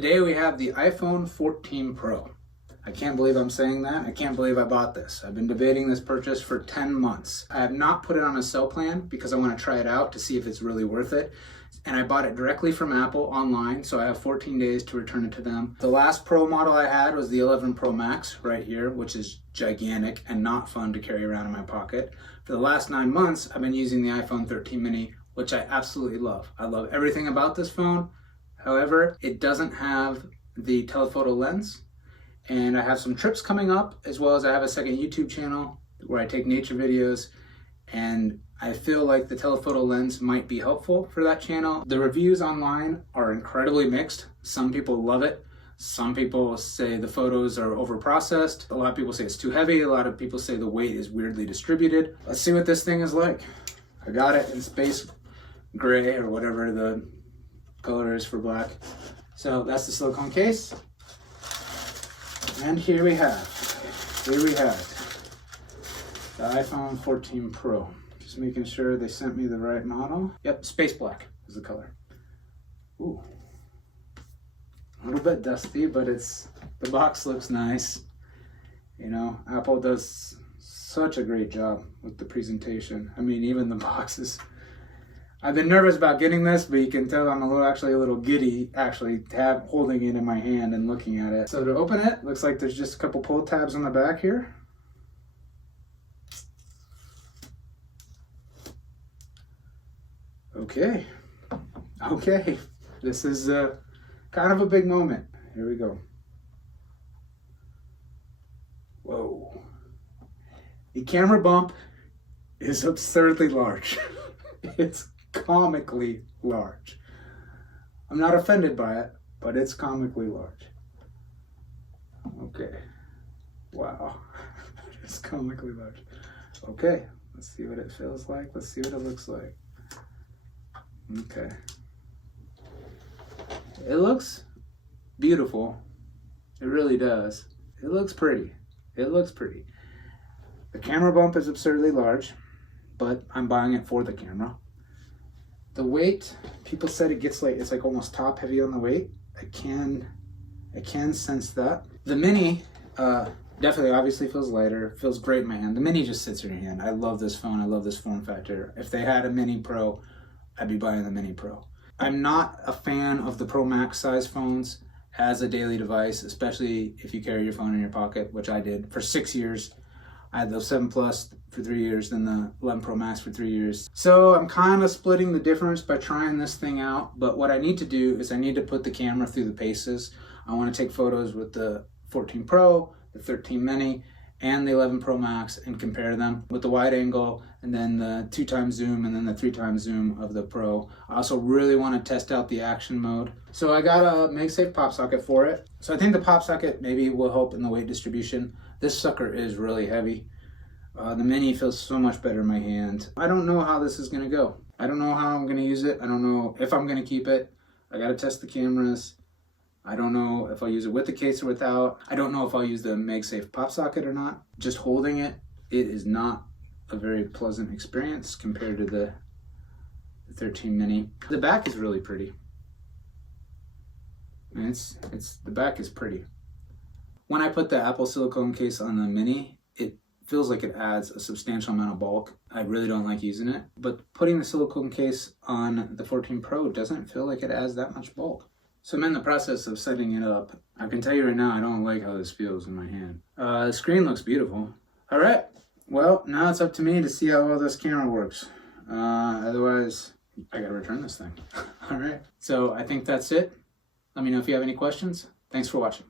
Today we have the iPhone 14 Pro. I can't believe I'm saying that. I can't believe I bought this. I've been debating this purchase for 10 months. I have not put it on a sale plan because I want to try it out to see if it's really worth it. And I bought it directly from Apple online, so I have 14 days to return it to them. The last Pro model I had was the 11 Pro Max right here, which is gigantic and not fun to carry around in my pocket. For the last 9 months, I've been using the iPhone 13 mini, which I absolutely love. I love everything about this phone. However, it doesn't have the telephoto lens, and I have some trips coming up, as well as I have a second YouTube channel where I take nature videos, and I feel like the telephoto lens might be helpful for that channel. The reviews online are incredibly mixed. Some people love it. Some people say the photos are overprocessed. A lot of people say it's too heavy. A lot of people say the weight is weirdly distributed. Let's see what this thing is like. I got it in space gray or whatever the color is for black. So that's the silicone case. And here we have the iPhone 14 Pro. Just making sure they sent me the right model. Yep, space black is the color. Ooh, a little bit dusty, but the box looks nice. You know, Apple does such a great job with the presentation. I mean, even the boxes. I've been nervous about getting this, but you can tell I'm actually a little giddy holding it in my hand and looking at it. So to open it, looks like there's just a couple pull tabs on the back here. Okay, this is kind of a big moment. Here we go. Whoa. The camera bump is absurdly large. It's comically large. I'm not offended by it, but it's comically large. Okay. Wow. It's comically large. Okay, let's see what it feels like. Let's see what it looks like. Okay. It looks beautiful. It really does. It looks pretty. It looks pretty. The camera bump is absurdly large, but I'm buying it for the camera. The weight, people said it's like almost top heavy on the weight. I can sense that. The mini definitely obviously feels lighter, feels great in my hand. The mini just sits in your hand. I love this phone. I love this form factor. If they had a mini Pro, I'd be buying the mini Pro. I'm not a fan of the Pro Max size phones as a daily device, especially if you carry your phone in your pocket, which I did for 6 years. I had the 7 Plus for 3 years, then the 11 Pro Max for 3 years. So I'm kind of splitting the difference by trying this thing out. But what I need to do is I need to put the camera through the paces. I want to take photos with the 14 Pro, the 13 mini, and the 11 Pro Max and compare them with the wide angle and then the 2x zoom and then the 3x zoom of the Pro. I also really want to test out the action mode. So I got a MagSafe pop socket for it. So I think the pop socket maybe will help in the weight distribution. This sucker is really heavy. The mini feels so much better in my hand. I don't know how this is gonna go. I don't know how I'm gonna use it. I don't know if I'm gonna keep it. I gotta test the cameras. I don't know if I'll use it with the case or without. I don't know if I'll use the MagSafe pop socket or not. Just holding it, it is not a very pleasant experience compared to the 13 mini. The back is really pretty. And the back is pretty. When I put the Apple silicone case on the mini, it feels like it adds a substantial amount of bulk. I really don't like using it, but putting the silicone case on the 14 Pro doesn't feel like it adds that much bulk. So I'm in the process of setting it up. I can tell you right now, I don't like how this feels in my hand. The screen looks beautiful. All right, well, now it's up to me to see how well this camera works. Otherwise, I gotta return this thing. All right, so I think that's it. Let me know if you have any questions. Thanks for watching.